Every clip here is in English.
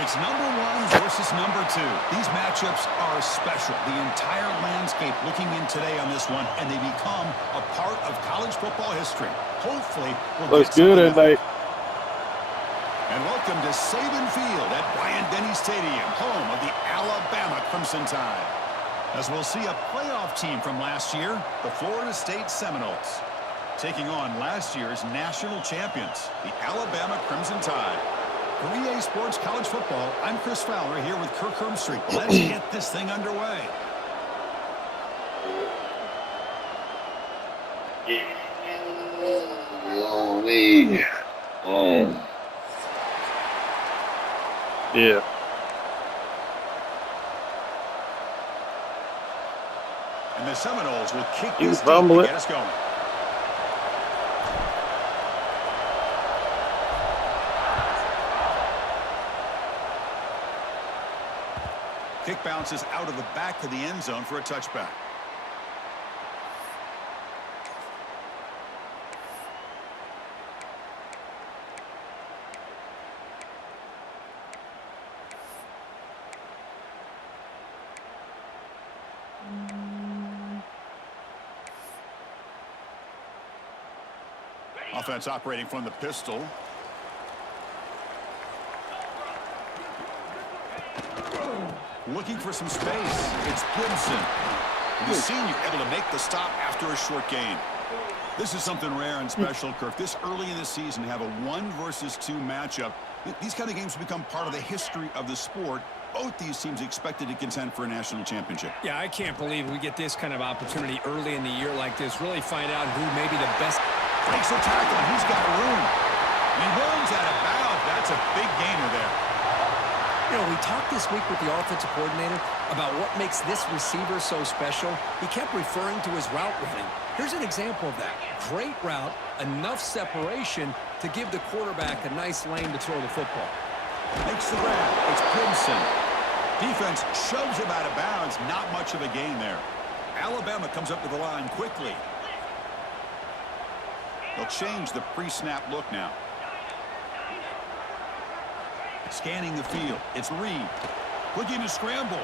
It's number 1 versus number 2. These matchups are special. The entire landscape looking in today on this one, and they become a part of college football history. Hopefully, we'll get good at night. And welcome to Saban Field at Bryant-Denny Stadium, home of the Alabama Crimson Tide. As we'll see a playoff team from last year, the Florida State Seminoles, taking on last year's national champions, the Alabama Crimson Tide. For EA Sports College Football, I'm Chris Fowler here with Kirk Hermstreet. Let's get this thing underway. Yeah. And the Seminoles will kick this deep to get us going. Kick bounces out of the back of the end zone for a touchback. Offense operating from the pistol. Looking for some space. It's Gibson. The senior able to make the stop after a short gain. This is something rare and special, Kirk. This early in the season, have a 1 versus 2 matchup. These kind of games become part of the history of the sport. Both these teams expected to contend for a national championship. Yeah, I can't believe we get this kind of opportunity early in the year like this. Really find out who may be the best. Breaks a tackle, and he's got room. He runs out of bounds. That's a big gainer there. You know, we talked this week with the offensive coordinator about what makes this receiver so special. He kept referring to his route running. Here's an example of that. Great route, enough separation to give the quarterback a nice lane to throw the football. Makes the grab. It's Gibson. Defense shoves him out of bounds. Not much of a gain there. Alabama comes up to the line quickly. They'll change the pre-snap look now. Scanning the field. It's Reed. Looking to scramble.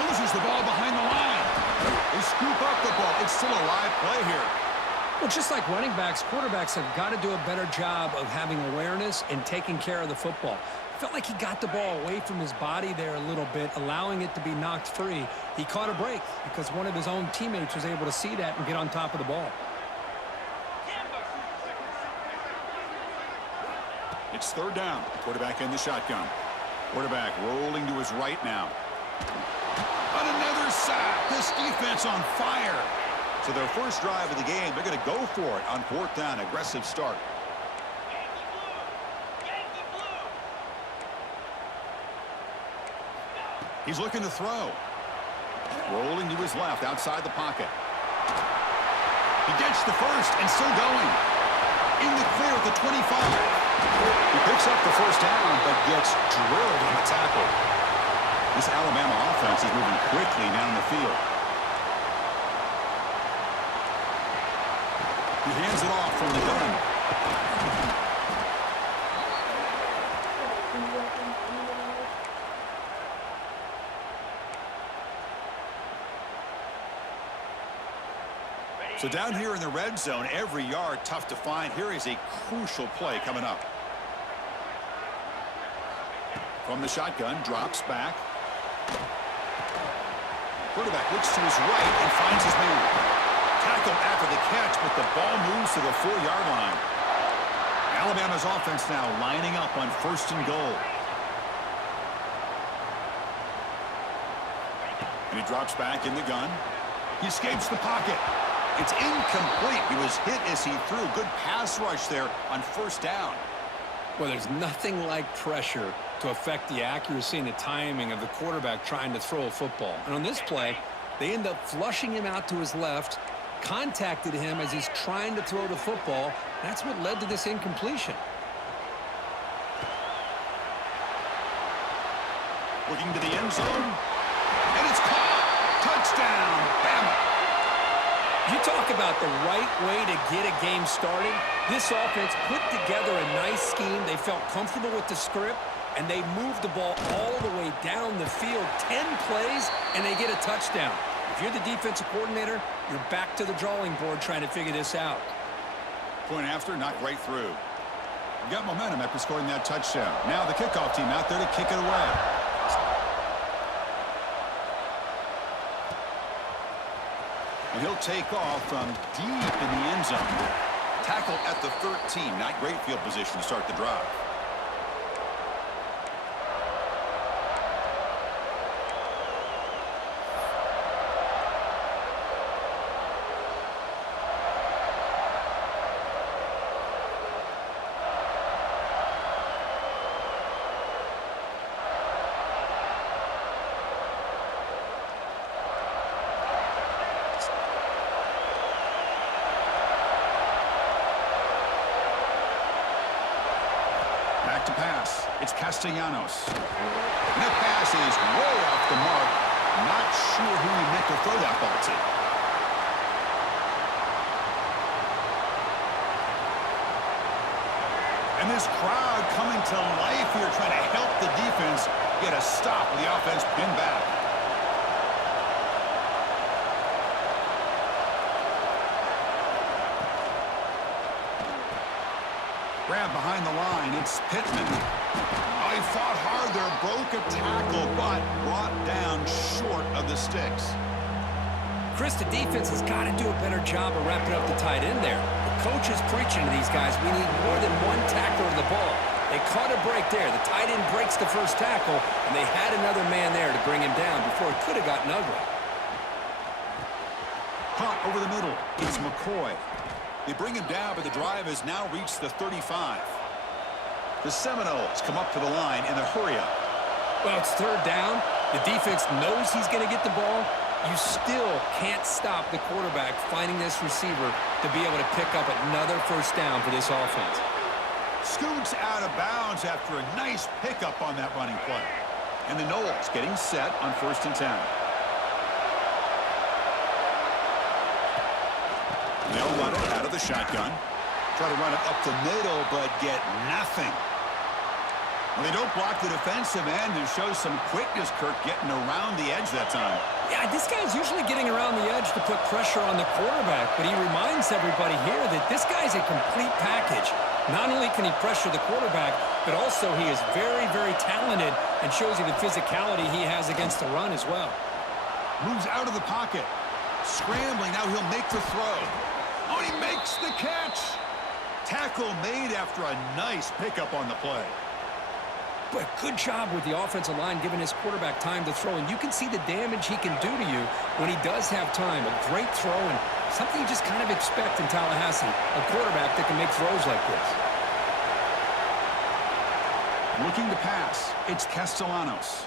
Loses the ball behind the line. They scoop up the ball. It's still a live play here. Well, just like running backs, quarterbacks have got to do a better job of having awareness and taking care of the football. Felt like he got the ball away from his body there a little bit, allowing it to be knocked free. He caught a break because one of his own teammates was able to see that and get on top of the ball. It's third down. Quarterback in the shotgun. Quarterback rolling to his right now. On another sack. This defense on fire. So their first drive of the game, they're going to go for it on 4th down. Aggressive start. He's looking to throw. Rolling to his left outside the pocket. He gets the first and still going. In the clear at the 25. He picks up the first down, but gets drilled on the tackle. This Alabama offense is moving quickly down the field. He hands it off from the gun. So down here in the red zone, every yard tough to find. Here is a crucial play coming up. From the shotgun, drops back. Quarterback looks to his right and finds his man. Tackled after the catch, but the ball moves to the 4-yard line. Alabama's offense now lining up on 1st and goal. And he drops back in the gun. He escapes the pocket. It's incomplete. He was hit as he threw. Good pass rush there on 1st down. Well, there's nothing like pressure to affect the accuracy and the timing of the quarterback trying to throw a football. And on this play, they end up flushing him out to his left, contacted him as he's trying to throw the football. That's what led to this incompletion. Looking to the end zone. And it's caught. Touchdown, Bama. You talk about the right way to get a game started. This offense put together a nice scheme. They felt comfortable with the script, and they moved the ball all the way down the field. 10 plays, and they get a touchdown. If you're the defensive coordinator, you're back to the drawing board trying to figure this out. Point after, knocked right through. Got momentum after scoring that touchdown. Now the kickoff team out there to kick it away. And he'll take off from deep in the end zone. Tackle at the 13. Not great field position to start the drive. To pass. It's Castellanos. And that pass is way off the mark. Not sure who he meant to throw that ball to. And this crowd coming to life here trying to help the defense get a stop with the offense pinned back. Grab behind the line. It's Pittman. Oh, he fought hard there. Broke a tackle, but brought down short of the sticks. Chris, the defense has got to do a better job of wrapping up the tight end there. The coach is preaching to these guys. We need more than one tackler to the ball. They caught a break there. The tight end breaks the first tackle, and they had another man there to bring him down before it could have gotten ugly. Caught over the middle. It's McCoy. They bring him down, but the drive has now reached the 35. The Seminoles come up to the line in a hurry-up. Well, it's third down. The defense knows he's going to get the ball. You still can't stop the quarterback finding this receiver to be able to pick up another first down for this offense. Scoots out of bounds after a nice pickup on that running play. And the Noles getting set on 1st and 10. They'll run it out of the shotgun. Try to run it up the middle, but get nothing. Well, they don't block the defensive end and show some quickness, Kirk, getting around the edge that time. Yeah, this guy's usually getting around the edge to put pressure on the quarterback, but he reminds everybody here that this guy's a complete package. Not only can he pressure the quarterback, but also he is very, very talented and shows you the physicality he has against the run as well. Moves out of the pocket. Scrambling, now he'll make the throw. Oh, he makes the catch. Tackle made after a nice pickup on the play. But good job with the offensive line giving his quarterback time to throw. And you can see the damage he can do to you when he does have time. A great throw and something you just kind of expect in Tallahassee. A quarterback that can make throws like this. Looking to pass. It's Castellanos.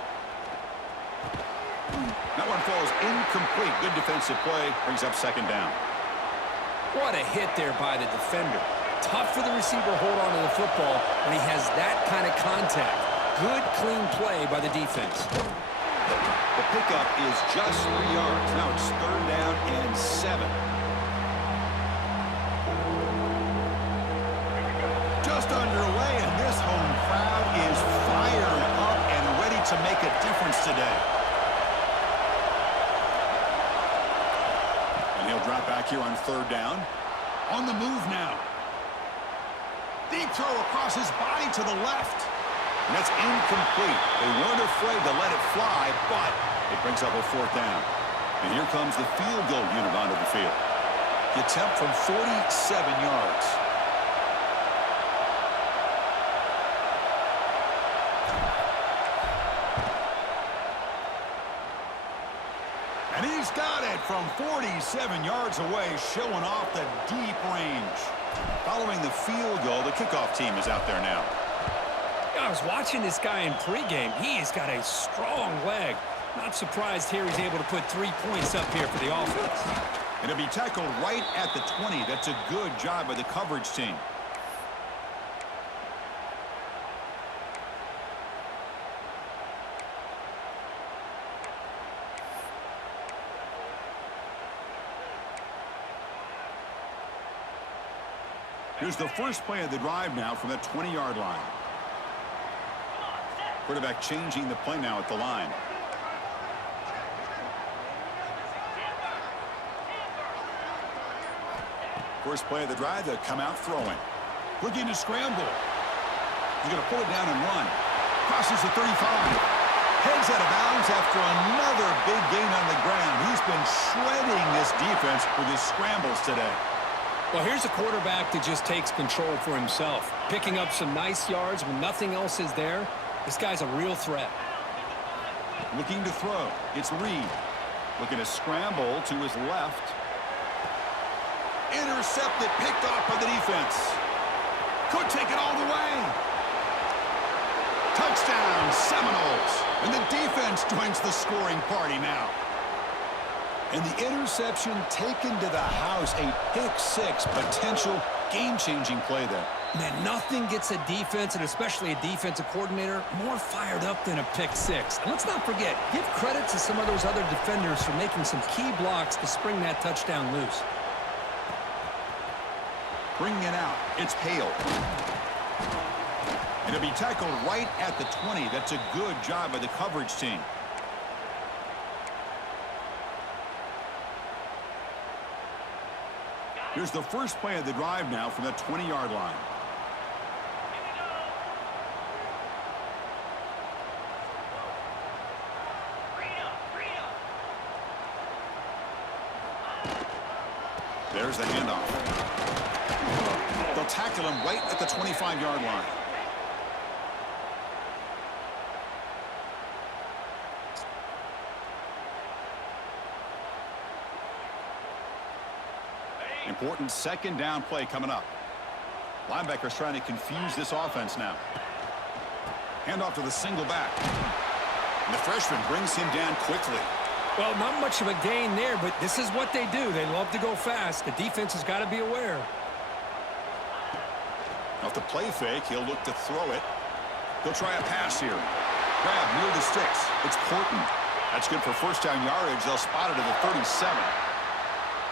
That one falls incomplete. Good defensive play. Brings up 2nd down. What a hit there by the defender. Tough for the receiver to hold on to the football when he has that kind of contact. Good, clean play by the defense. The pickup is just 3 yards. Now it's 3rd down and 7. Just underway, and this home crowd is fired up and ready to make a difference today. And he'll drop back here on 3rd down. On the move now. Deep throw across his body to the left. And that's incomplete. They weren't afraid to let it fly, but it brings up a 4th down. And here comes the field goal unit onto the field. The attempt from 47 yards. And he's got it from 47 yards away, showing off the deep range. Following the field goal, the kickoff team is out there now. I was watching this guy in pregame. He's got a strong leg. Not surprised here he's able to put 3 points up here for the offense. And he'll be tackled right at the 20. That's a good job by the coverage team. Here's the first play of the drive now from the 20-yard line. Quarterback changing the play now at the line. First play of the drive, they'll come out throwing. Looking to scramble. He's going to pull it down and run. Crosses the 35. Heads out of bounds after another big gain on the ground. He's been shredding this defense with his scrambles today. Well, here's a quarterback that just takes control for himself. Picking up some nice yards when nothing else is there. This guy's a real threat. Looking to throw. It's Reed. Looking to scramble to his left. Intercepted, picked off by the defense. Could take it all the way. Touchdown, Seminoles. And the defense joins the scoring party now. And the interception taken to the house. A pick-6 potential game-changing play there. Man, nothing gets a defense, and especially a defensive coordinator, more fired up than a pick-6. And let's not forget, give credit to some of those other defenders for making some key blocks to spring that touchdown loose. Bringing it out, it's Hale. And it'll be tackled right at the 20. That's a good job by the coverage team. Here's the first play of the drive now from the 20-yard line. There's the handoff. They'll tackle him right at the 25-yard line. Important second down play coming up. Linebackers trying to confuse this offense now. Handoff to the single back. And the freshman brings him down quickly. Well, not much of a gain there, but this is what they do. They love to go fast. The defense has got to be aware. Off the play fake, he'll look to throw it. He'll try a pass here. Grab near the sticks. It's Porton. That's good for first down yardage. They'll spot it at the 37.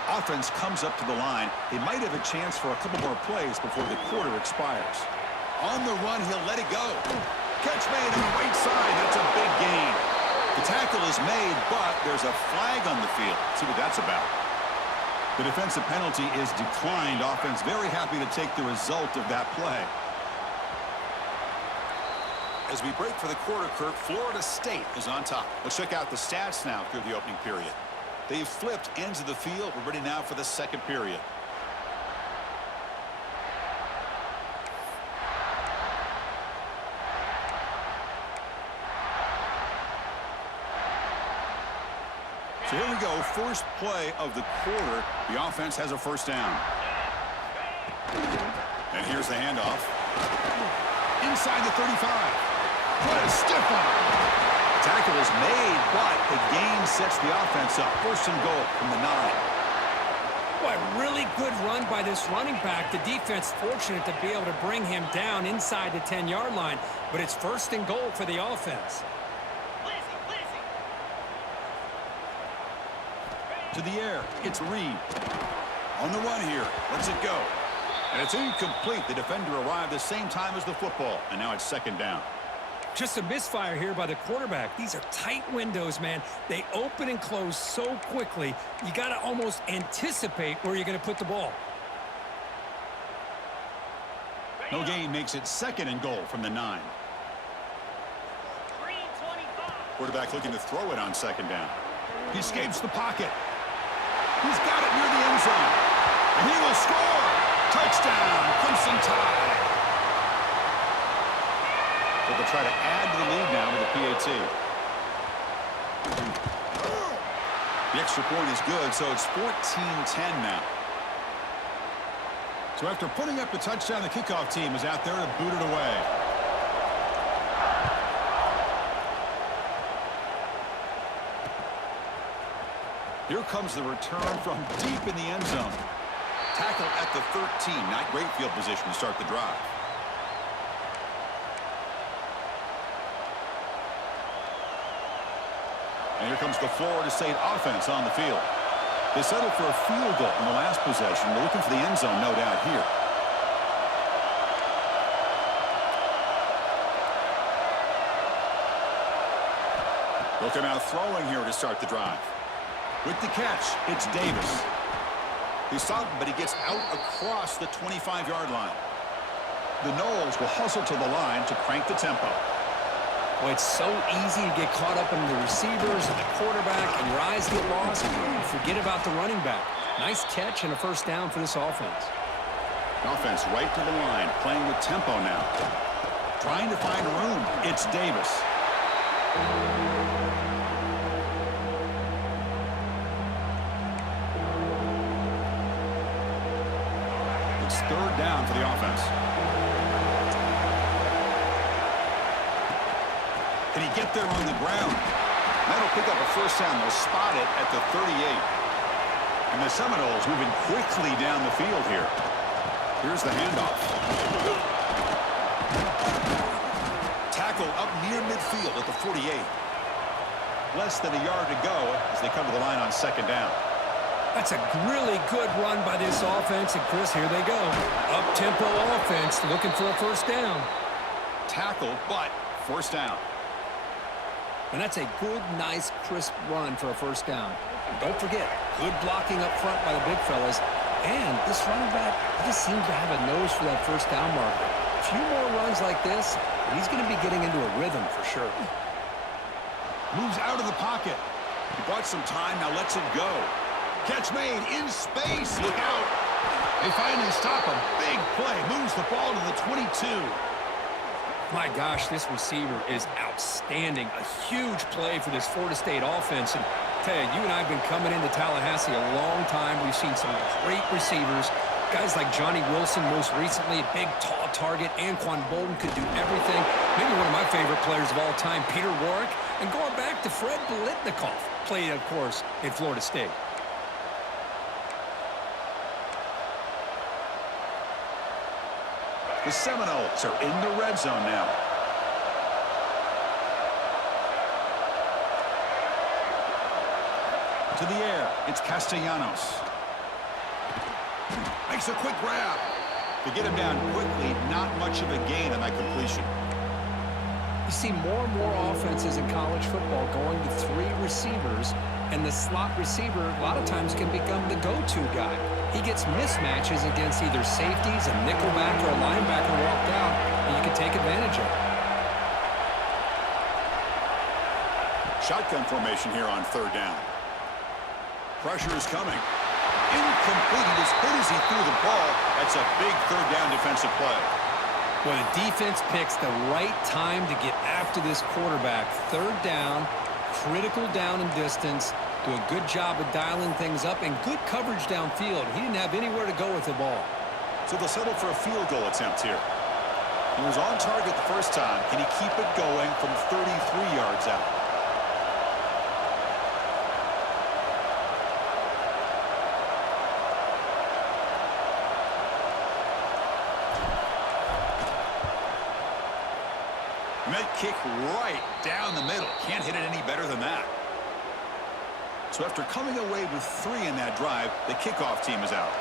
Offense comes up to the line. They might have a chance for a couple more plays before the quarter expires. On the run, he'll let it go. Catch made on the right side. That's a big gain. The tackle is made, but there's a flag on the field. See what that's about. The defensive penalty is declined. Offense very happy to take the result of that play. As we break for the quarter, Kirk, Florida State is on top. Let's check out the stats now through the opening period. They've flipped ends of the field. We're ready now for the second period. So here we go, first play of the quarter. The offense has a first down. And here's the handoff. Inside the 35. What a stiff arm. Tackle is made, but the gain sets the offense up. First and goal from the 9. Boy, really good run by this running back. The defense fortunate to be able to bring him down inside the 10-yard line, but it's first and goal for the offense. To the air, it's Reed. On the run here, lets it go. And it's incomplete. The defender arrived the same time as the football, and now it's second down. Just a misfire here by the quarterback. These are tight windows, man. They open and close so quickly, you got to almost anticipate where you're going to put the ball. No gain makes it second and goal from the 9. Quarterback looking to throw it on second down. He escapes the pocket. He's got it near the end zone. And he will score. Touchdown, Crimson Tide. So they'll try to add to the lead now with a PAT. The extra point is good, so it's 14-10 now. So after putting up the touchdown, the kickoff team is out there to boot it away. Here comes the return from deep in the end zone. Tackle at the 13. Not great field position to start the drive. And here comes the Florida State offense on the field. They settled for a field goal in the last possession. They're looking for the end zone, no doubt, here. They'll come out throwing here to start the drive. With the catch, it's Davis. He's stopped, but he gets out across the 25-yard line. The Noles will hustle to the line to crank the tempo. Well, it's so easy to get caught up in the receivers and the quarterback, and your eyes get lost. Forget about the running back. Nice catch and a first down for this offense. Offense right to the line, playing with tempo now. Trying to find room. It's Davis. It's third down for the offense. Can he get there on the ground? That'll pick up a first down. They'll spot it at the 38. And the Seminoles moving quickly down the field here. Here's the handoff. Tackle up near midfield at the 48. Less than a yard to go as they come to the line on second down. That's a really good run by this offense. And, Chris, here they go. Up-tempo offense looking for a first down. Tackle, but first down. And that's a good, nice, crisp run for a first down. And don't forget, good blocking up front by the big fellas. And this running back just seems to have a nose for that first down marker. A few more runs like this, and he's going to be getting into a rhythm for sure. Moves out of the pocket. He bought some time, now lets it go. Catch made in space. Look out. They finally stop him. Big play. Moves the ball to the 22. My gosh, this receiver is outstanding. A huge play for this Florida State offense. And Ted, you and I have been coming into Tallahassee a long time. We've seen some great receivers. Guys like Johnny Wilson, most recently, a big, tall target. Anquan Bolden could do everything. Maybe one of my favorite players of all time, Peter Warrick. And going back to Fred Biletnikoff, played, of course, in Florida State. The Seminoles are in the red zone now. To the air, it's Castellanos. Makes a quick grab. To get him down quickly, not much of a gain on that completion. You see more and more offenses in college football going to three receivers, and the slot receiver a lot of times can become the go-to guy. He gets mismatches against either safeties, a nickelback, or a linebacker walked out, and you can take advantage of it. Shotgun formation here on third down. Pressure is coming. Incomplete. As good as he threw the ball, that's a big third down defensive play. Well, the defense picks the right time to get after this quarterback. Third down, critical down and distance. Do a good job of dialing things up and good coverage downfield. He didn't have anywhere to go with the ball. So they'll settle for a field goal attempt here. He was on target the first time. Can he keep it going from 33 yards out? Met kick right down the middle. Can't hit it any better than that. So after coming away with 3 in that drive, the kickoff team is out.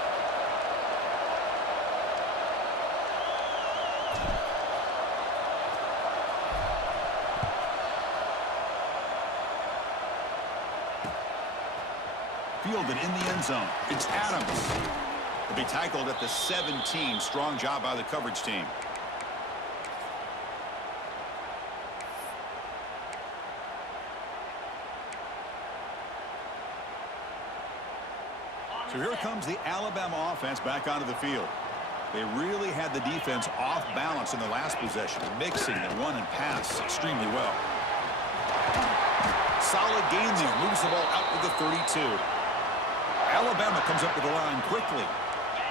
Fielded in the end zone. It's Adams. He'll be tackled at the 17. Strong job by the coverage team. So here comes the Alabama offense back onto the field. They really had the defense off balance in the last possession, mixing the run and pass extremely well. Solid gain there. Moves the ball out to the 32. Alabama comes up to the line quickly.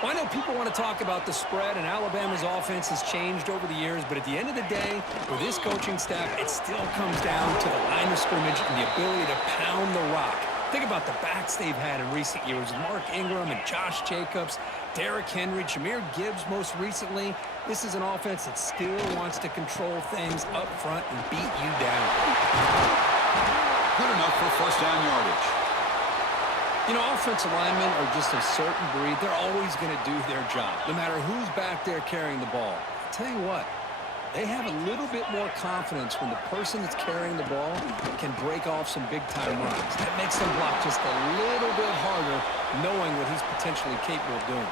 Well, I know people want to talk about the spread, and Alabama's offense has changed over the years, but at the end of the day, with this coaching staff, it still comes down to the line of scrimmage and the ability to pound the rock. Think about the backs they've had in recent years. Mark Ingram and Josh Jacobs, Derrick Henry, Jahmyr Gibbs most recently. This is an offense that still wants to control things up front and beat you down. Good enough for first down yardage. You know, offensive linemen are just a certain breed. They're always going to do their job, no matter who's back there carrying the ball. I'll tell you what, They have a little bit more confidence when the person that's carrying the ball can break off some big-time runs. That makes them block just a little bit harder, knowing what he's potentially capable of doing.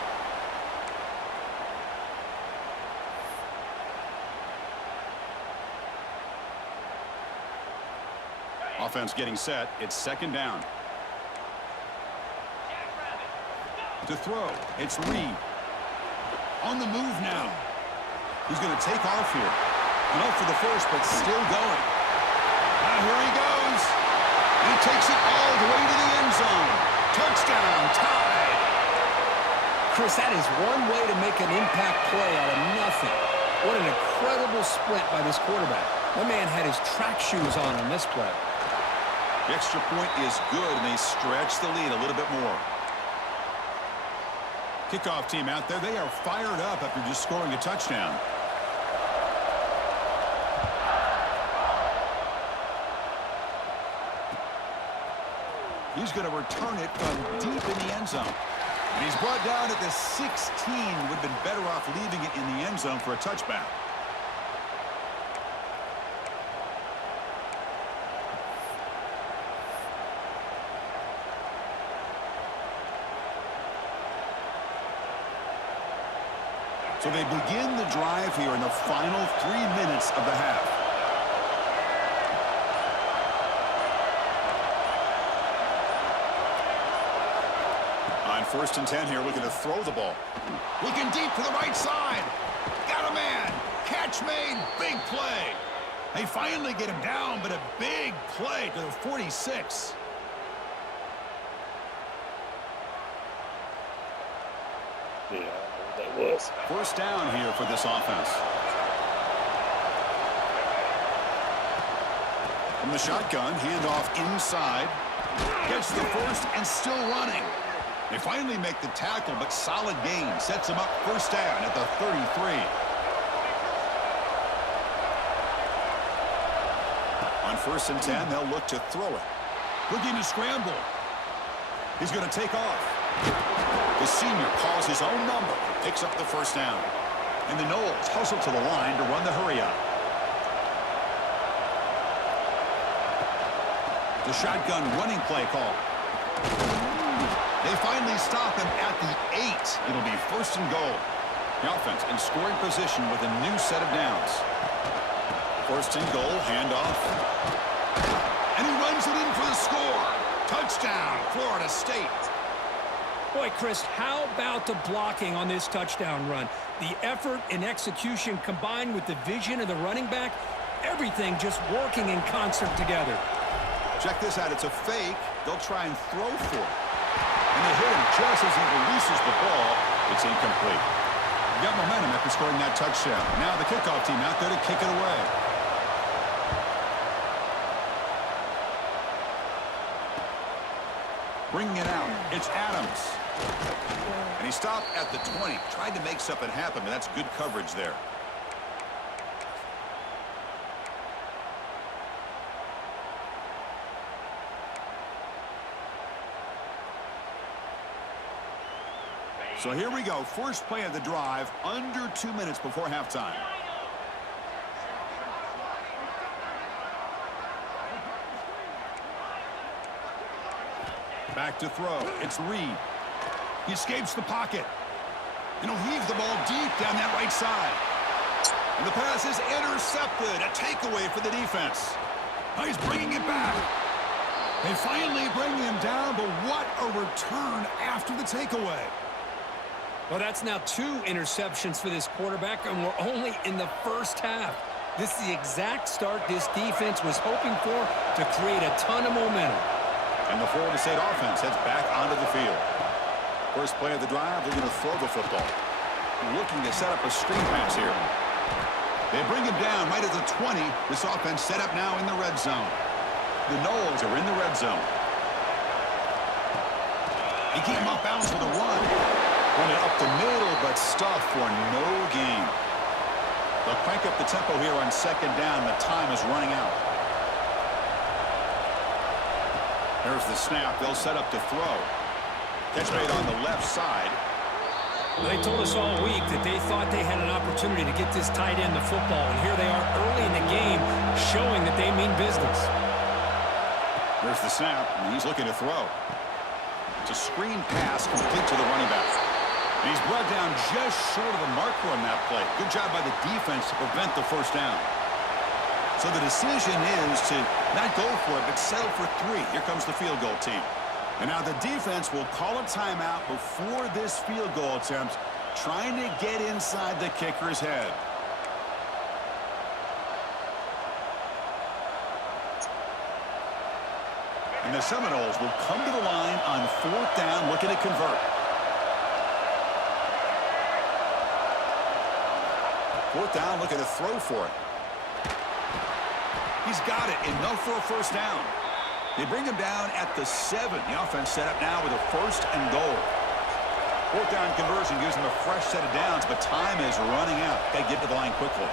Offense getting set. It's second down. To throw, it's Reed. On the move now. He's going to take off here. And up for the first, but still going. Now here he goes. He takes it all the way to the end zone. Touchdown, tied. Chris, that is one way to make an impact play out of nothing. What an incredible sprint by this quarterback. My man had his track shoes on this play. The extra point is good, and they stretch the lead a little bit more. Kickoff team out there. They are fired up after just scoring a touchdown. He's going to return it from deep in the end zone. And he's brought down at the 16. Would have been better off leaving it in the end zone for a touchback. So they begin the drive here in the final 3 minutes of the half. On 1st and 10 here, looking to throw the ball. Looking deep to the right side. Got a man. Catch made. Big play. They finally get him down, but a big play to the 46. Yeah, I don't know what that was. First down here for this offense. From the shotgun, handoff inside. Gets the first and still running. They finally make the tackle, but solid gain. Sets him up first down at the 33. On 1st and 10, they'll look to throw it. Looking to scramble. He's going to take off. The senior calls his own number and picks up the first down. And the Noles hustle to the line to run the hurry-up. The shotgun running play call. They finally stop him at the 8. It'll be 1st and goal. The offense in scoring position with a new set of downs. 1st and goal, handoff. And he runs it in for the score. Touchdown, Florida State. Boy, Chris, how about the blocking on this touchdown run? The effort and execution combined with the vision of the running back, everything just working in concert together. Check this out. It's a fake. They'll try and throw for it. And they hit him just as he releases the ball. It's incomplete. They got momentum after scoring that touchdown. Now the kickoff team out there to kick it away. Bringing it out. It's Adams. And he stopped at the 20. Tried to make something happen, but that's good coverage there. So here we go. First play of the drive, under 2 minutes before halftime. Back to throw. It's Reed. He escapes the pocket. And he'll heave the ball deep down that right side. And the pass is intercepted. A takeaway for the defense. Now he's bringing it back. They finally bring him down, but what a return after the takeaway. Well, that's now 2 interceptions for this quarterback, and we're only in the first half. This is the exact start this defense was hoping for to create a ton of momentum. And the Florida State offense heads back onto the field. First play of the drive, they're going to throw the football. Looking to set up a screen pass here. They bring him down right at the 20. This offense set up now in the red zone. The Noles are in the red zone. He came off balance with a run. Running up the middle, but stuffed for no gain. They'll crank up the tempo here on second down. The time is running out. There's the snap. They'll set up to throw. Catch made on the left side. They told us all week that they thought they had an opportunity to get this tight end the football, and here they are early in the game showing that they mean business. There's the snap, and he's looking to throw. It's a screen pass complete to the running back. And he's brought down just short of the marker on that play. Good job by the defense to prevent the first down. So the decision is to not go for it, but settle for 3. Here comes the field goal team. And now the defense will call a timeout before this field goal attempt, trying to get inside the kicker's head. And the Seminoles will come to the line on 4th down, looking to convert. 4th down, looking to throw for it. He's got it, enough for a first down. They bring him down at the 7. The offense set up now with a 1st and goal. 4th down conversion gives them a fresh set of downs, but time is running out. Got to get to the line quickly.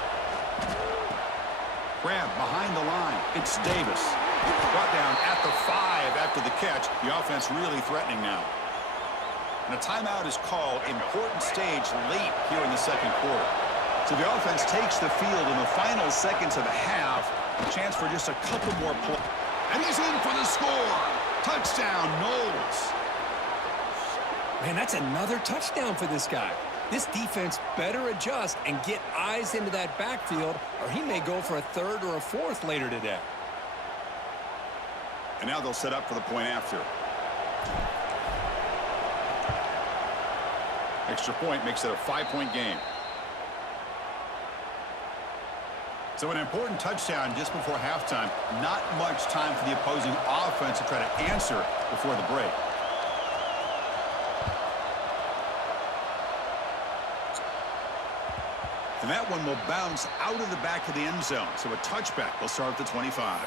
Grab behind the line. It's Davis. Brought down at the 5 after the catch. The offense really threatening now. And a timeout is called. Important stage late here in the second quarter. So the offense takes the field in the final seconds of the half. A chance for just a couple more plays. And he's in for the score. Touchdown, Knowles. Man, that's another touchdown for this guy. This defense better adjust and get eyes into that backfield, or he may go for a 3rd or a 4th later today. And now they'll set up for the point after. Extra point makes it a 5-point game. So an important touchdown just before halftime. Not much time for the opposing offense to try to answer before the break. And that one will bounce out of the back of the end zone. So a touchback will start at the 25.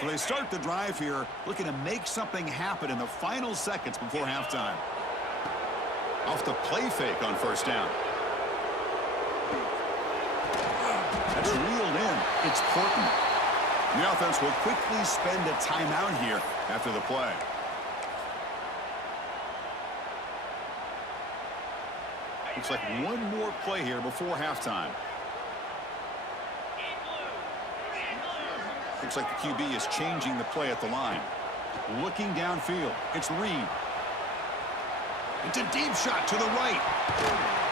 So they start the drive here, looking to make something happen in the final seconds before halftime. Off the play fake on 1st down. That's reeled in. It's Porton. The offense will quickly spend a timeout here after the play. Looks like one more play here before halftime. Looks like the QB is changing the play at the line. Looking downfield. It's Reed. It's a deep shot to the right.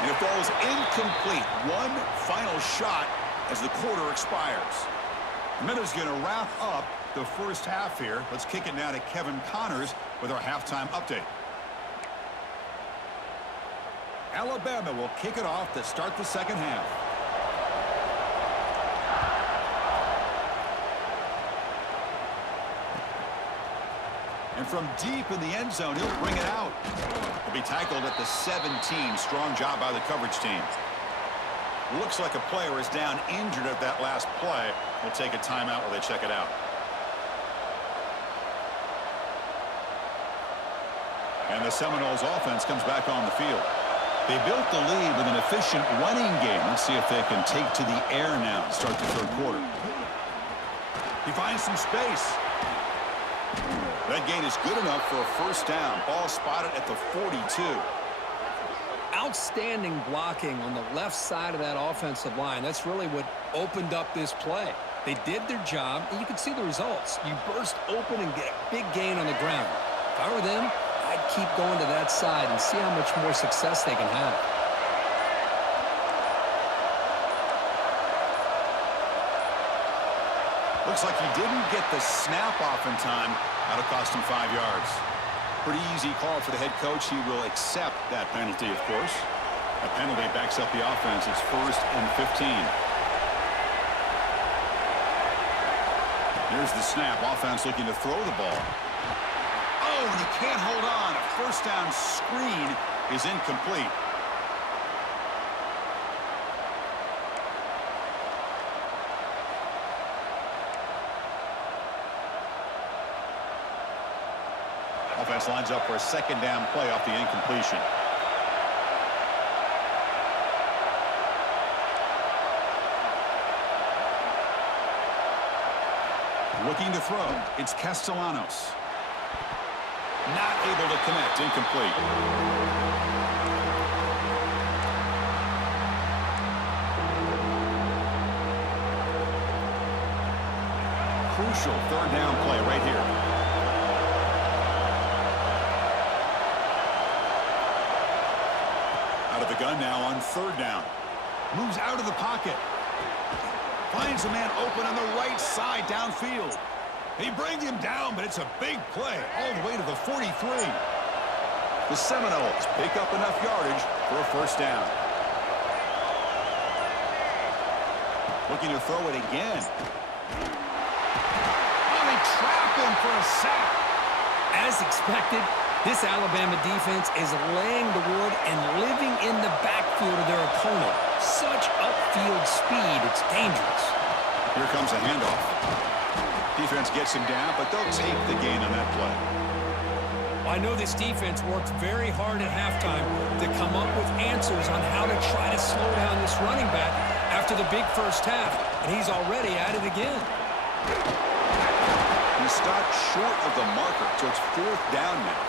And it falls incomplete. One final shot as the quarter expires. Minuta's going to wrap up the first half here. Let's kick it now to Kevin Connors with our halftime update. Alabama will kick it off to start the second half. And from deep in the end zone, he'll bring it out. He'll be tackled at the 17. Strong job by the coverage team. Looks like a player is down injured at that last play. We'll take a timeout while they check it out. And the Seminoles offense comes back on the field. They built the lead with an efficient running game. Let's see if they can take to the air now to start the third quarter. He finds some space. That gain is good enough for a first down. Ball spotted at the 42. Outstanding blocking on the left side of that offensive line. That's really what opened up this play. They did their job, and you can see the results. You burst open and get a big gain on the ground. If I were them, I'd keep going to that side and see how much more success they can have. Looks like he didn't get the snap off in time. That'll cost him 5 yards. Pretty easy call for the head coach. He will accept that penalty, of course. A penalty backs up the offense. It's 1st and 15. Here's the snap. Offense looking to throw the ball. Oh, and he can't hold on. A first down screen is incomplete. Offense lines up for a second down play off the incompletion. Looking to throw. It's Castellanos. Not able to connect. Incomplete. Crucial third down play right here. Out of the gun now on third down. Moves out of the pocket. Finds a man open on the right side downfield. They bring him down, but it's a big play all the way to the 43. The Seminoles pick up enough yardage for a first down. Looking to throw it again. Oh, they trap him for a sack. As expected, this Alabama defense is laying the wood and living in the backfield of their opponent. Such upfield speed, it's dangerous. Here comes a handoff. Defense gets him down, but they'll take the gain on that play. I know this defense worked very hard at halftime to come up with answers on how to try to slow down this running back after the big first half, and he's already at it again. He stopped short of the marker, so it's fourth down now.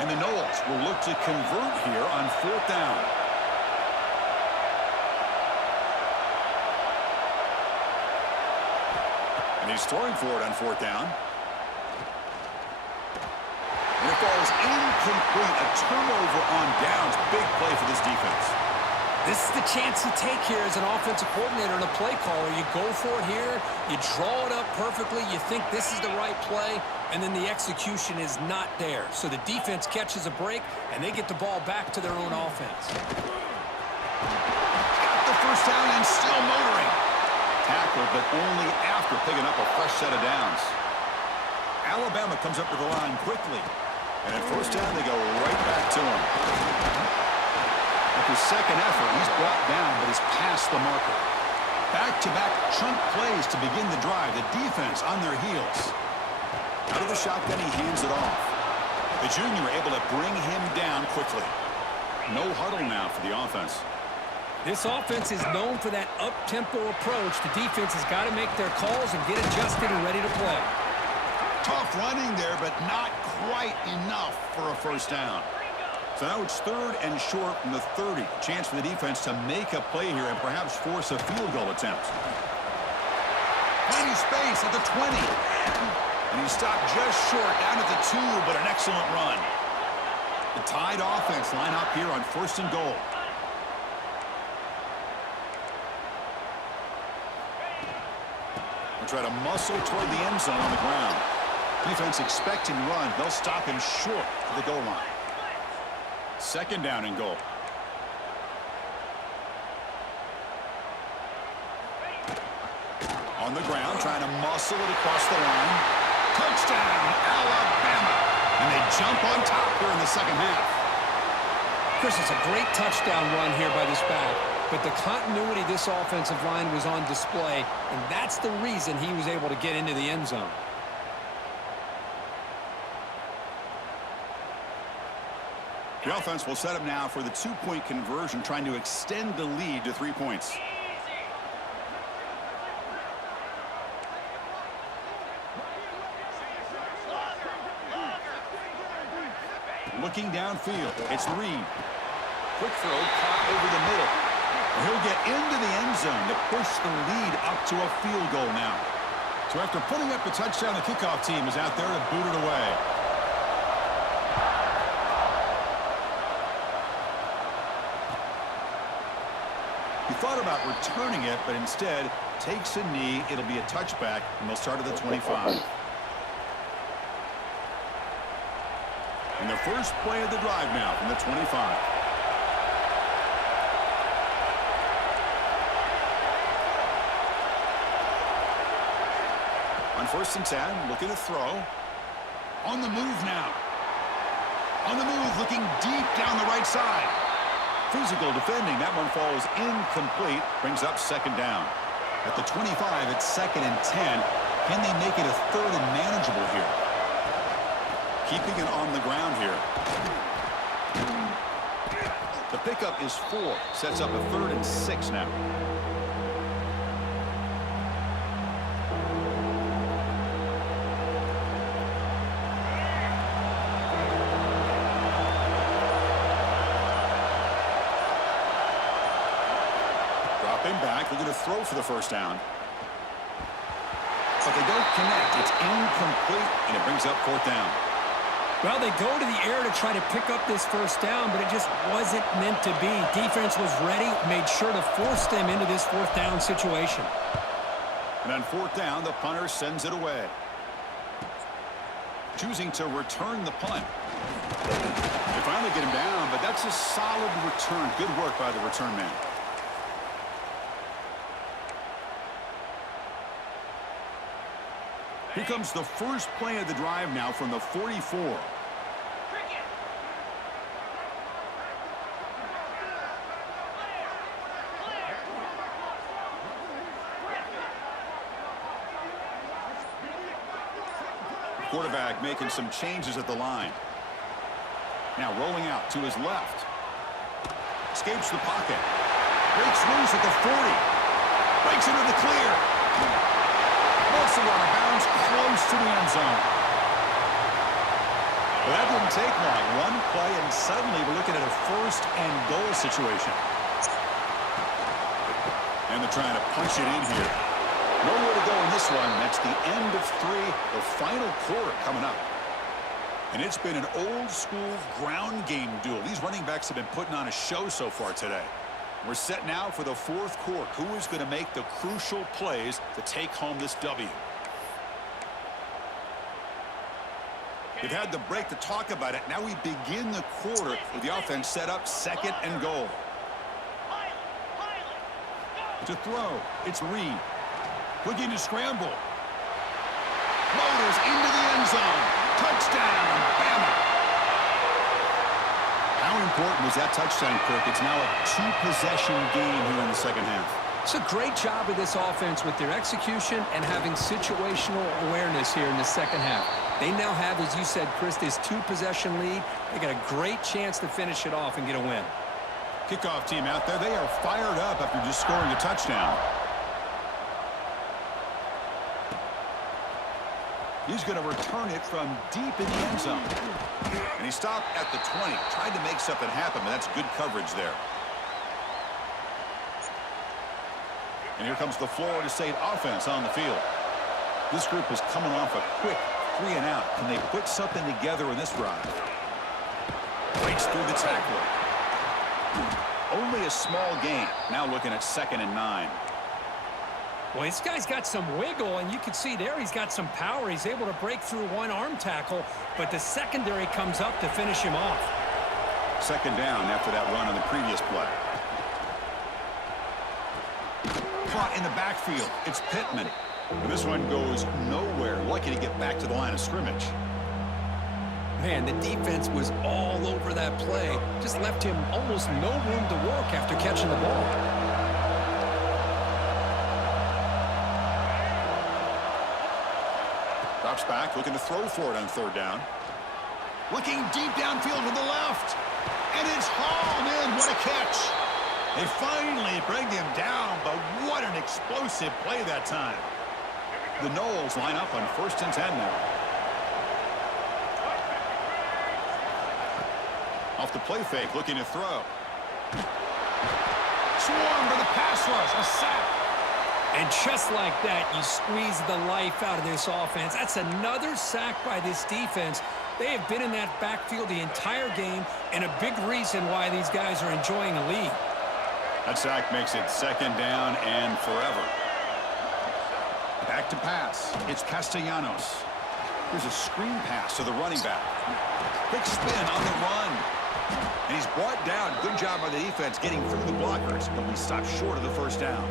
And the Noles will look to convert here on fourth down. And he's throwing for it on fourth down. And it falls incomplete. A turnover on downs. Big play for this defense. This is the chance you take here as an offensive coordinator and a play caller. You go for it here, you draw it up perfectly, you think this is the right play, and then the execution is not there. So the defense catches a break, and they get the ball back to their own offense. Got the first down and still motoring. Tackled, but only after picking up a fresh set of downs. Alabama comes up to the line quickly. And at first down, they go right back to him. After second effort, he's brought down, but he's past the marker. Back-to-back chunk plays to begin the drive. The defense on their heels. Out of the shotgun, he hands it off. The junior able to bring him down quickly. No huddle now for the offense. This offense is known for that up-tempo approach. The defense has got to make their calls and get adjusted and ready to play. Tough running there, but not quite enough for a first down. So now it's third and short from the 30. Chance for the defense to make a play here and perhaps force a field goal attempt. Plenty space at the 20. And he stopped just short down at the 2, but an excellent run. The Tide offense line up here on first and goal. They'll try to muscle toward the end zone on the ground. Defense expecting run. They'll stop him short of the goal line. Second down and goal. On the ground, trying to muscle it across the line. Touchdown, Alabama. And they jump on top here in the second half. Chris, it's a great touchdown run here by this back, but the continuity of this offensive line was on display, and that's the reason he was able to get into the end zone. The offense will set up now for the two-point conversion, trying to extend the lead to 3 points. Looking downfield, it's Reed. Quick throw, caught over the middle. He'll get into the end zone to push the lead up to a field goal now. So after putting up the touchdown, the kickoff team is out there to boot it away. He thought about returning it, but instead takes a knee. It'll be a touchback, and they'll start at the 25. And the first play of the drive now from the 25. On first and 10, looking to throw. On the move now. On the move, looking deep down the right side. Physical defending. That one falls incomplete. Brings up second down. At the 25, it's second and 10. Can they make it a third and manageable here? keeping it on the ground here. The pickup is 4. Sets up a 3rd and 6 now. Dropping back, looking to throw for the first down. But they don't connect. It's incomplete, and it brings up 4th down. Well, they go to the air to try to pick up this first down, but it just wasn't meant to be. Defense was ready, made sure to force them into this 4th down situation. And on 4th down, the punter sends it away. Choosing to return the punt. They finally get him down, but that's a solid return. Good work by the return man. Here comes the first play of the drive now from the 44. Quarterback making some changes at the line. Now rolling out to his left. Escapes the pocket. Breaks loose at the 40. Breaks into the clear. Also out of bounds, close to the end zone. Well, that didn't take long. One play, and suddenly we're looking at a 1st and goal situation. And they're trying to punch it in here. Nowhere to go in this one. That's the end of 3, the final quarter coming up. And it's been an old-school ground game duel. These running backs have been putting on a show so far today. We're set now for the 4th quarter. Who is going to make the crucial plays to take home this W? They've had the break to talk about it. Now we begin the quarter with the offense set up 2nd and goal. To throw, it's Reed. Looking to scramble. Motors into the end zone. Touchdown, Bama. How important was that touchdown, Kirk? It's now a 2-possession game here in the second half. It's a great job of this offense with their execution and having situational awareness here in the second half. They now have, as you said, Chris, this 2-possession lead. They got a great chance to finish it off and get a win. Kickoff team out there. They are fired up after just scoring a touchdown. He's going to return it from deep in the end zone. And he stopped at the 20. Tried to make something happen, but that's good coverage there. And here comes the Florida State offense on the field. This group is coming off a quick 3 and out. Can they put something together in this drive? Breaks through the tackler. Only a small gain. Now looking at 2nd and 9. Well, this guy's got some wiggle, and you can see there he's got some power. He's able to break through one arm tackle, but the secondary comes up to finish him off. 2nd down after that run on the previous play. Caught in the backfield. It's Pittman. And this one goes nowhere. Lucky to get back to the line of scrimmage. Man, the defense was all over that play. Just left him almost no room to work after catching the ball. Drops back, looking to throw for it on 3rd down. Looking deep downfield to the left. And it's hauled in. What a catch. They finally bring him down, but what an explosive play that time. The Noles line up on 1st and 10 now. Off the play fake, looking to throw. Swarm to the pass rush, a sack. And just like that, you squeeze the life out of this offense. That's another sack by this defense. They have been in that backfield the entire game, and a big reason why these guys are enjoying a lead. That sack makes it 2nd down and forever. Back to pass. It's Castellanos. Here's a screen pass to the running back. Quick spin on the run. And he's brought down. Good job by the defense getting through the blockers, but we stopped short of the 1st down.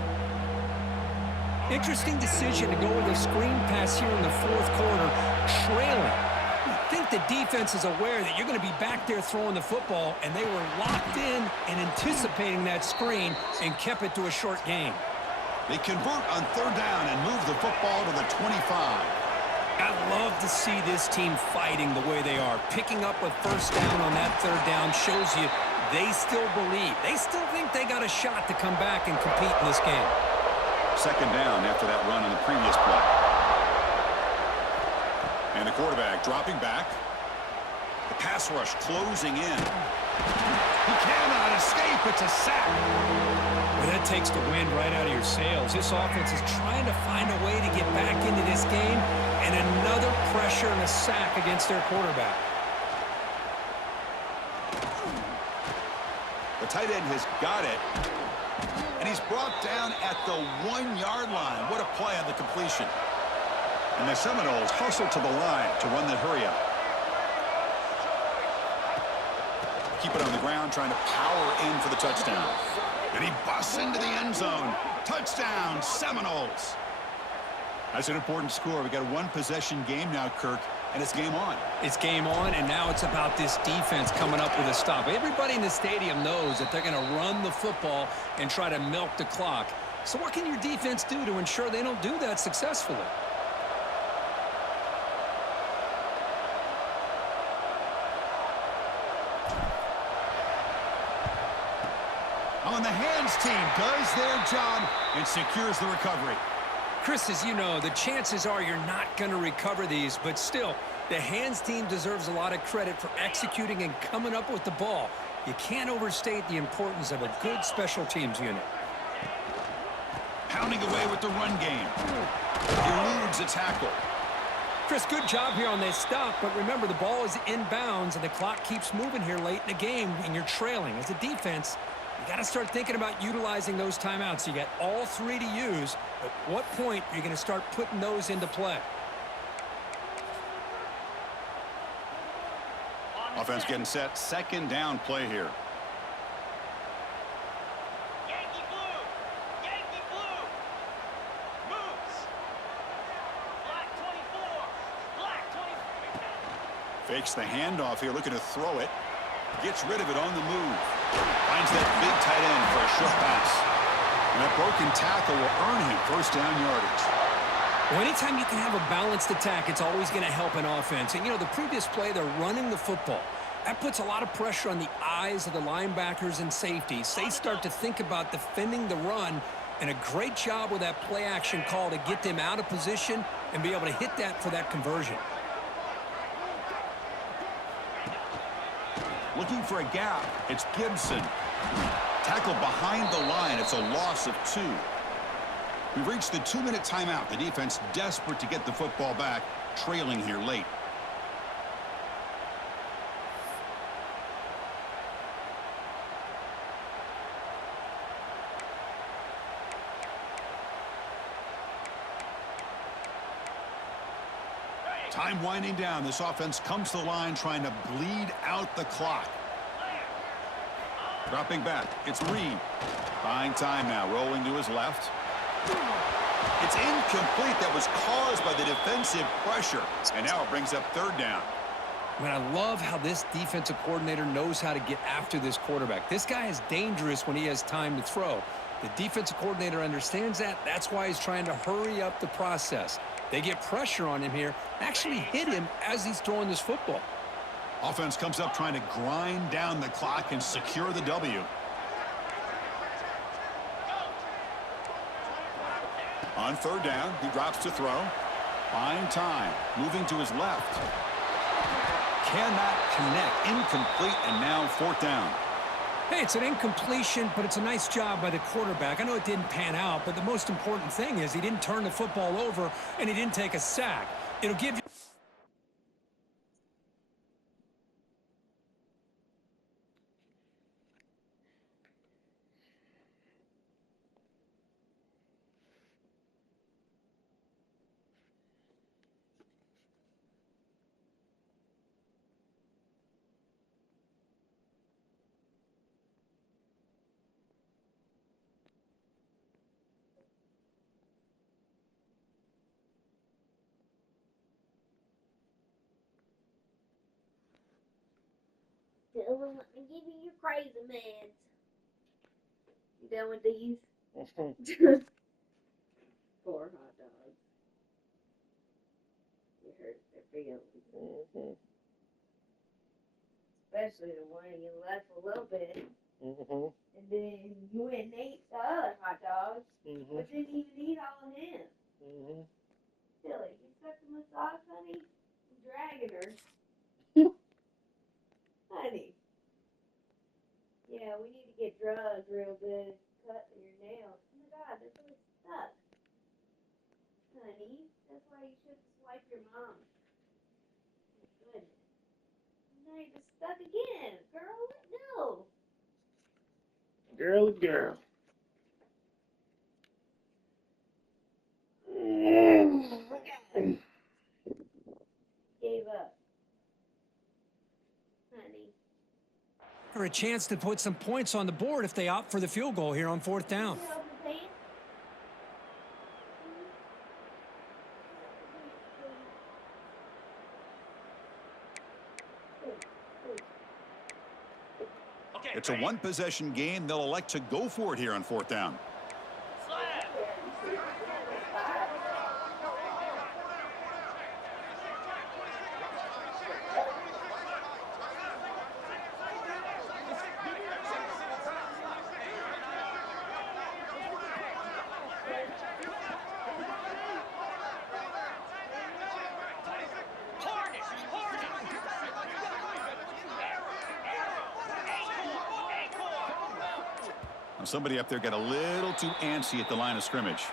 Interesting decision to go with a screen pass here in the 4th quarter, trailing. I think the defense is aware that you're going to be back there throwing the football, and they were locked in and anticipating that screen and kept it to a short game. They convert on 3rd down and move the football to the 25. I love to see this team fighting the way they are. Picking up a first down on that third down shows you they still believe. They still think they got a shot to come back and compete in this game. Second down after that run in the previous play. And the quarterback dropping back. The pass rush closing in. He cannot escape. It's a sack. Well, that takes the wind right out of your sails. This offense is trying to find a way to get back into this game, and another pressure and a sack against their quarterback. The tight end has got it, and he's brought down at the 1-yard line. What a play on the completion. And the Seminoles hustle to the line to run that hurry up. Keep it on the ground, trying to power in for the touchdown. And he busts into the end zone. Touchdown, Seminoles. That's an important score. We got a one-possession game now, Kirk, and it's game on. It's game on, and now it's about this defense coming up with a stop. Everybody in the stadium knows that they're going to run the football and try to milk the clock. So what can your defense do to ensure they don't do that successfully? On the hands team does their job and secures the recovery. Chris, as you know, the chances are you're not going to recover these, but still, the hands team deserves a lot of credit for executing and coming up with the ball. You can't overstate the importance of a good special teams unit. Pounding away with the run game. Eludes a tackle. Chris, good job here on this stop, but remember, the ball is inbounds, and the clock keeps moving here late in the game, and you're trailing. As a defense, you got to start thinking about utilizing those timeouts. You got all three to use. At what point are you going to start putting those into play? Offense getting set. Second down play here. Yankee blue! Yankee blue! Moves! Black 24! Black 24! Fakes the handoff here, looking to throw it. Gets rid of it on the move. Finds that big tight end for a short pass. And that broken tackle will earn him first down yardage. Well, anytime you can have a balanced attack, it's always going to help an offense. And, you know, the previous play, they're running the football. That puts a lot of pressure on the eyes of the linebackers and safeties. They start to think about defending the run, and a great job with that play-action call to get them out of position and be able to hit that for that conversion. Looking for a gap. It's Gibson. Tackle behind the line. It's a loss of 2. We've reached the 2-minute timeout. The defense desperate to get the football back, trailing here late. Time winding down. This offense comes to the line trying to bleed out the clock. Dropping back. It's Reed. Buying time now. Rolling to his left. It's incomplete. That was caused by the defensive pressure. And now it brings up third down. I mean, I love how this defensive coordinator knows how to get after this quarterback. This guy is dangerous when he has time to throw. The defensive coordinator understands that. That's why he's trying to hurry up the process. They get pressure on him here, actually hit him as he's throwing this football. Offense comes up trying to grind down the clock and secure the W. On third down, he drops to throw. Buying time. Moving to his left. Cannot connect. Incomplete, and now fourth down. Hey, it's an incompletion, but it's a nice job by the quarterback. I know it didn't pan out, but the most important thing is he didn't turn the football over and he didn't take a sack. It'll give you... Dylan, let me give you your crazy meds. You done with these? 4 hot dogs. Your field. Mm-hmm. Especially the one you left a little bit. Mm-hmm. And then you went and ate the other hot dogs, Mm-hmm. but didn't even eat all of him. Mm-hmm. Silly. You stuck the massage, honey? I'm dragging her. Honey. Yeah, we need to get drugged real good. Cut your nails. Oh my God, they're really stuck. Honey, that's why you should just wipe your mom. Oh my goodness. Now you're just stuck again. Girl, no. Girl. Gave up. Honey. For a chance to put some points on the board if they opt for the field goal here on 4th down. You help the pants? Okay, It's a ready? one-possession game. They'll elect to go for it here on 4th down. Slap. Somebody up there got a little too antsy at the line of scrimmage.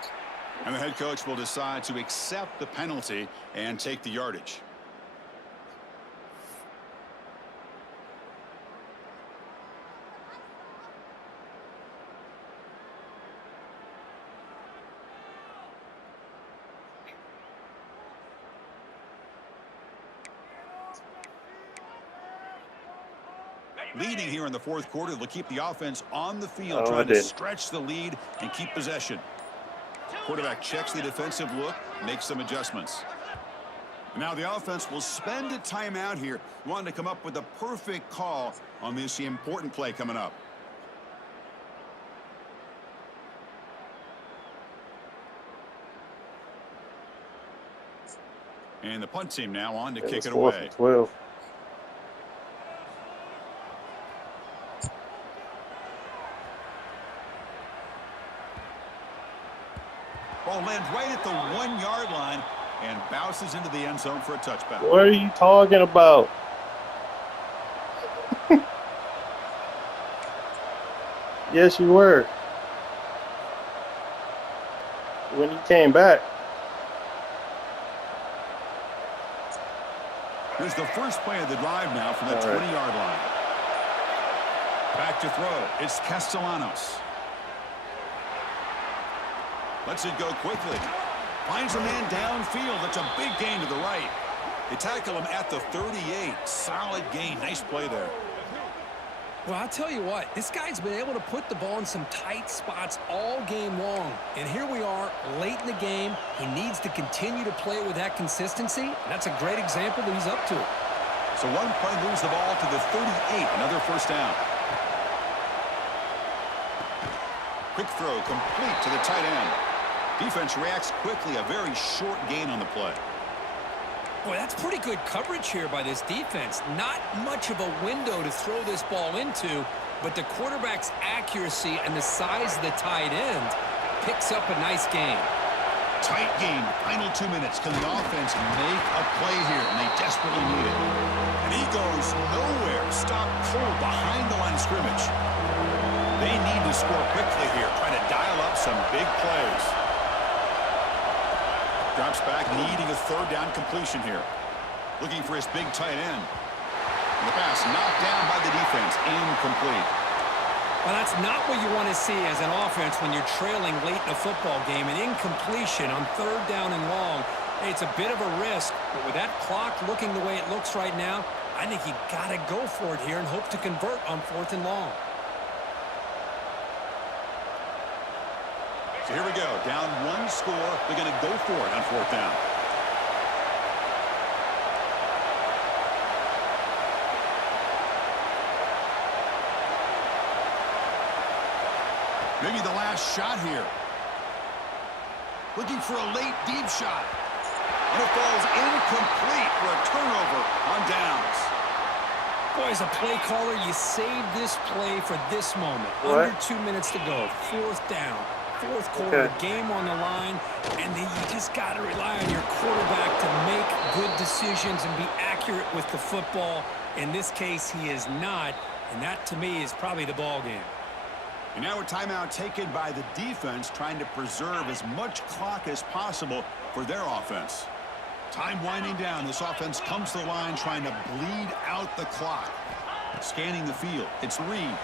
And the head coach will decide to accept the penalty and take the yardage. Leading here in the 4th quarter, they'll keep the offense on the field, trying to stretch the lead and keep possession. Quarterback checks the defensive look, makes some adjustments. Now the offense will spend a timeout here, wanting to come up with a perfect call on this important play coming up. And the punt team now on to kick it away. 12. Ball lands right at the 1-yard line and bounces into the end zone for a touchback. What are you talking about? Yes, you were. When you came back. Here's the first play of the drive now from the 20-yard line. Back to throw. It's Castellanos. Lets it go quickly. Finds a man downfield. That's a big gain to the right. They tackle him at the 38. Solid gain. Nice play there. Well, I'll tell you what, this guy's been able to put the ball in some tight spots all game long. And here we are, late in the game. He needs to continue to play with that consistency. And that's a great example that he's up to it. So one play moves the ball to the 38. Another first down. Quick throw complete to the tight end. Defense reacts quickly. A very short gain on the play. Boy, that's pretty good coverage here by this defense. Not much of a window to throw this ball into, but the quarterback's accuracy and the size of the tight end picks up a nice gain. Tight game. Final 2 minutes. Can the offense make a play here? And they desperately need it. And he goes nowhere. Stopped cold behind the line of scrimmage. They need to score quickly here, trying to dial up some big plays. Drops back, needing a third down completion here. Looking for his big tight end. And the pass knocked down by the defense. Incomplete. Well, that's not what you want to see as an offense when you're trailing late in a football game. An incompletion on 3rd down and long. Hey, it's a bit of a risk, but with that clock looking the way it looks right now, I think you got to go for it here and hope to convert on 4th and long. So here we go. Down 1 score. They're going to go for it on 4th down. Maybe the last shot here. Looking for a late deep shot. And it falls incomplete for a turnover on downs. Boy, as a play caller, you save this play for this moment. What? Under 2 minutes to go. 4th down. 4th quarter, Okay. game on the line, and then you just got to rely on your quarterback to make good decisions and be accurate with the football. In this case, he is not, and that, to me, is probably the ball game. And now a timeout taken by the defense, trying to preserve as much clock as possible for their offense. Time winding down. This offense comes to the line trying to bleed out the clock. Scanning the field. It's Reed.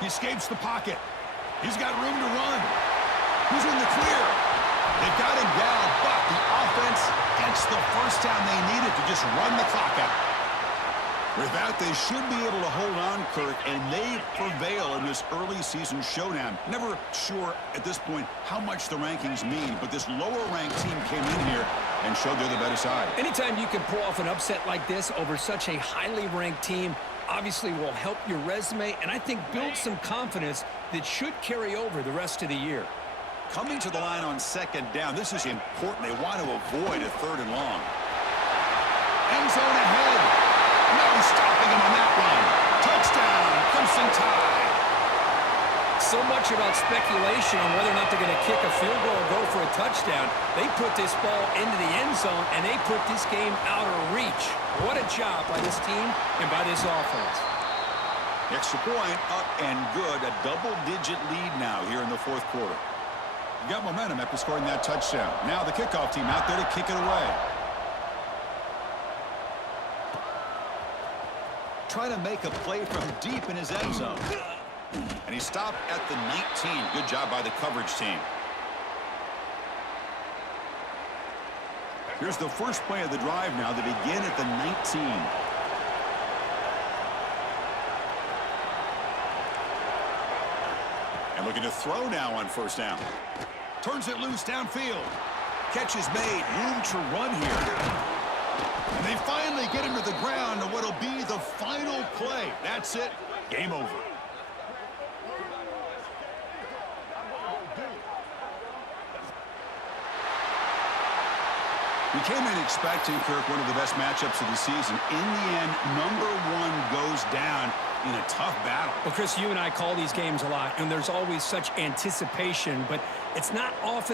He escapes the pocket. He's got room to run. He's in the clear. They've got him down, but the offense gets the first down they needed to just run the clock out. With that, they should be able to hold on, Kirk, and they prevail in this early season showdown. Never sure at this point how much the rankings mean, but this lower-ranked team came in here and showed they're the better side. Anytime you can pull off an upset like this over such a highly ranked team, obviously will help your resume and I think build some confidence that should carry over the rest of the year. Coming to the line on 2nd down, this is important. They want to avoid a 3rd and long. End zone ahead. No stopping him on that one. Touchdown, Crimson Tide. So much about speculation on whether or not they're going to kick a field goal or go for a touchdown. They put this ball into the end zone, and they put this game out of reach. What a job by this team and by this offense. Extra point, up and good. A double-digit lead now here in the 4th quarter. You got momentum after scoring that touchdown. Now the kickoff team out there to kick it away. Trying to make a play from deep in his end zone. And he stopped at the 19. Good job by the coverage team. Here's the first play of the drive now. They begin at the 19. And looking to throw now on 1st down. Turns it loose downfield. Catch is made. Room to run here. And they finally get him to the ground on what'll be the final play. That's it. Game over. We came in expecting, Kirk, one of the best matchups of the season. In the end, number 1 goes down in a tough battle. Well, Chris, you and I call these games a lot, and there's always such anticipation, but it's not often